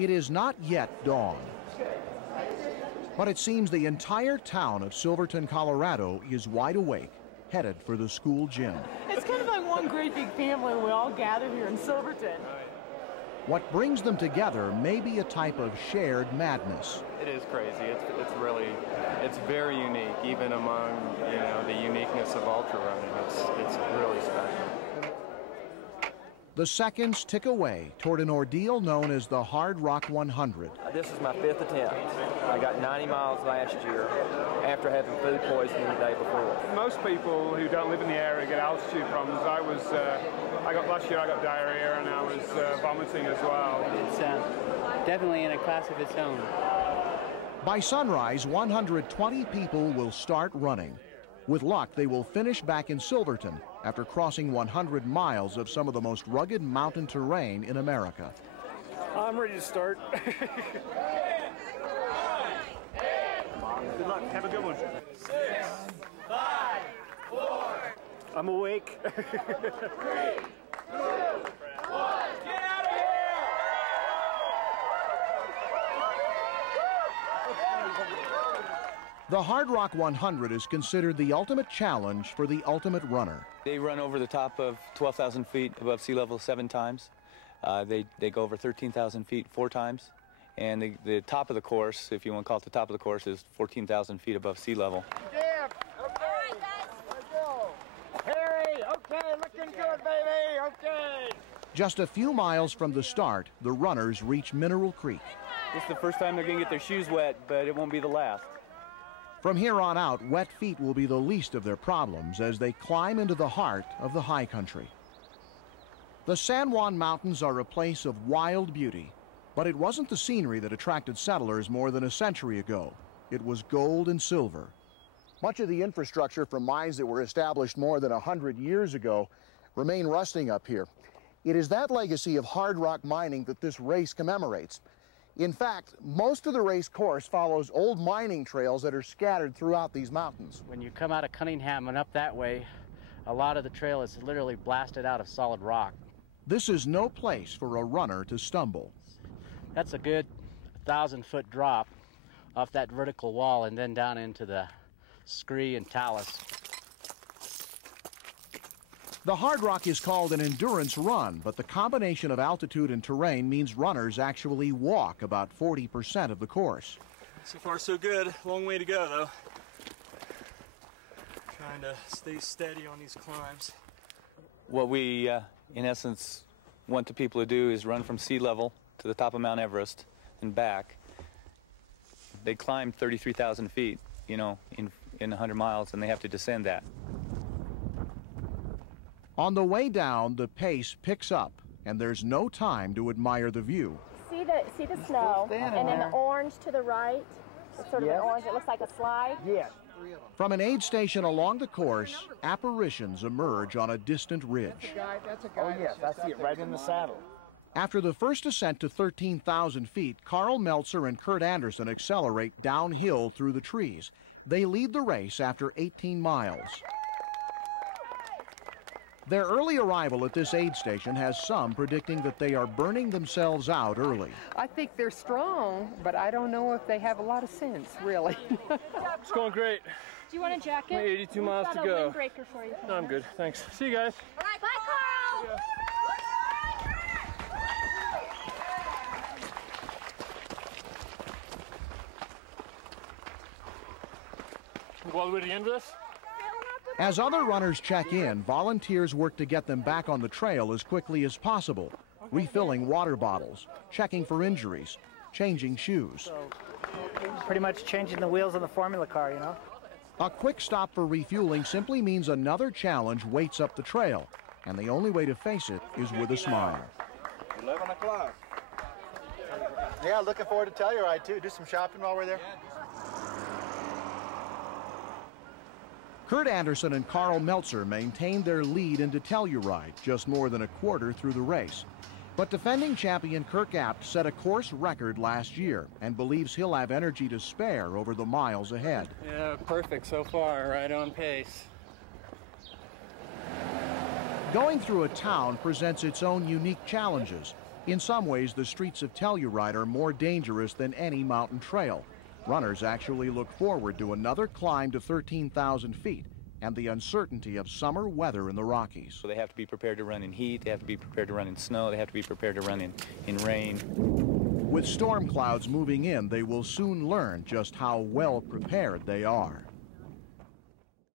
It is not yet dawn, but it seems the entire town of Silverton, Colorado is wide awake, headed for the school gym. It's kind of like one great big family. We all gather here in Silverton. What brings them together may be a type of shared madness. It is crazy. It's very unique, even among, you know, the uniqueness of ultra running. It's really special. The seconds tick away toward an ordeal known as the HardRock 100. This is my 5th attempt. I got 90 miles last year after having food poisoning the day before. Most people who don't live in the area get altitude problems. Last year I got diarrhea and I was vomiting as well. It's definitely in a class of its own. By sunrise, 120 people will start running. With luck, they will finish back in Silverton after crossing 100 miles of some of the most rugged mountain terrain in America. I'm ready to start. Good luck. Have a good one. 6, 5, 4. I'm awake. 3, 2, 1. Get out of here! The HardRock 100 is considered the ultimate challenge for the ultimate runner. They run over the top of 12,000 feet above sea level 7 times. They go over 13,000 feet 4 times. And the top of the course, if you want to call it the top of the course, is 14,000 feet above sea level. Yeah. Okay. Let's go. Harry, okay, looking good, baby. Okay. Just a few miles from the start, the runners reach Mineral Creek. This is the first time they're going to get their shoes wet, but it won't be the last. From here on out, wet feet will be the least of their problems as they climb into the heart of the high country. The San Juan Mountains are a place of wild beauty, but it wasn't the scenery that attracted settlers more than a century ago. It was gold and silver. Much of the infrastructure from mines that were established more than 100 years ago remain rusting up here. It is that legacy of hard rock mining that this race commemorates. In fact, most of the race course follows old mining trails that are scattered throughout these mountains. When you come out of Cunningham and up that way, a lot of the trail is literally blasted out of solid rock. This is no place for a runner to stumble. That's a good 1,000-foot drop off that vertical wall and then down into the scree and talus. The HardRock is called an endurance run, but the combination of altitude and terrain means runners actually walk about 40% of the course. So far so good. Long way to go though. Trying to stay steady on these climbs. What we, in essence, want the people to do is run from sea level to the top of Mount Everest and back. They climb 33,000 feet, you know, in 100 miles, and they have to descend that. On the way down, the pace picks up, and there's no time to admire the view. See the snow, and then the orange to the right. It's sort of an orange. It looks like a slide. Yes. From an aid station along the course, apparitions emerge on a distant ridge. Oh yes, I see it right in the saddle. After the first ascent to 13,000 feet, Karl Meltzer and Kurt Anderson accelerate downhill through the trees. They lead the race after 18 miles. Their early arrival at this aid station has some predicting that they are burning themselves out early. I think they're strong, but I don't know if they have a lot of sense, really. It's going great. Do you want a jacket? 82 miles to go. We've got a windbreaker for you. No, I'm good. Thanks. See you guys. All right, bye, Carl. Yeah. We'll go all the way to the end of this? As other runners check in, volunteers work to get them back on the trail as quickly as possible, refilling water bottles, checking for injuries, changing shoes. Pretty much changing the wheels on the formula car, you know? A quick stop for refueling simply means another challenge waits up the trail, and the only way to face it is with a smile. 11 o'clock. Yeah, looking forward to Telluride, too. Do some shopping while we're there. Kurt Anderson and Karl Meltzer maintained their lead into Telluride just more than a quarter through the race. But defending champion Kirk Apt set a course record last year and believes he'll have energy to spare over the miles ahead. Yeah, perfect so far, right on pace. Going through a town presents its own unique challenges. In some ways, the streets of Telluride are more dangerous than any mountain trail. Runners actually look forward to another climb to 13,000 feet and the uncertainty of summer weather in the Rockies. So they have to be prepared to run in heat, they have to be prepared to run in snow, they have to be prepared to run in rain. With storm clouds moving in, they will soon learn just how well prepared they are.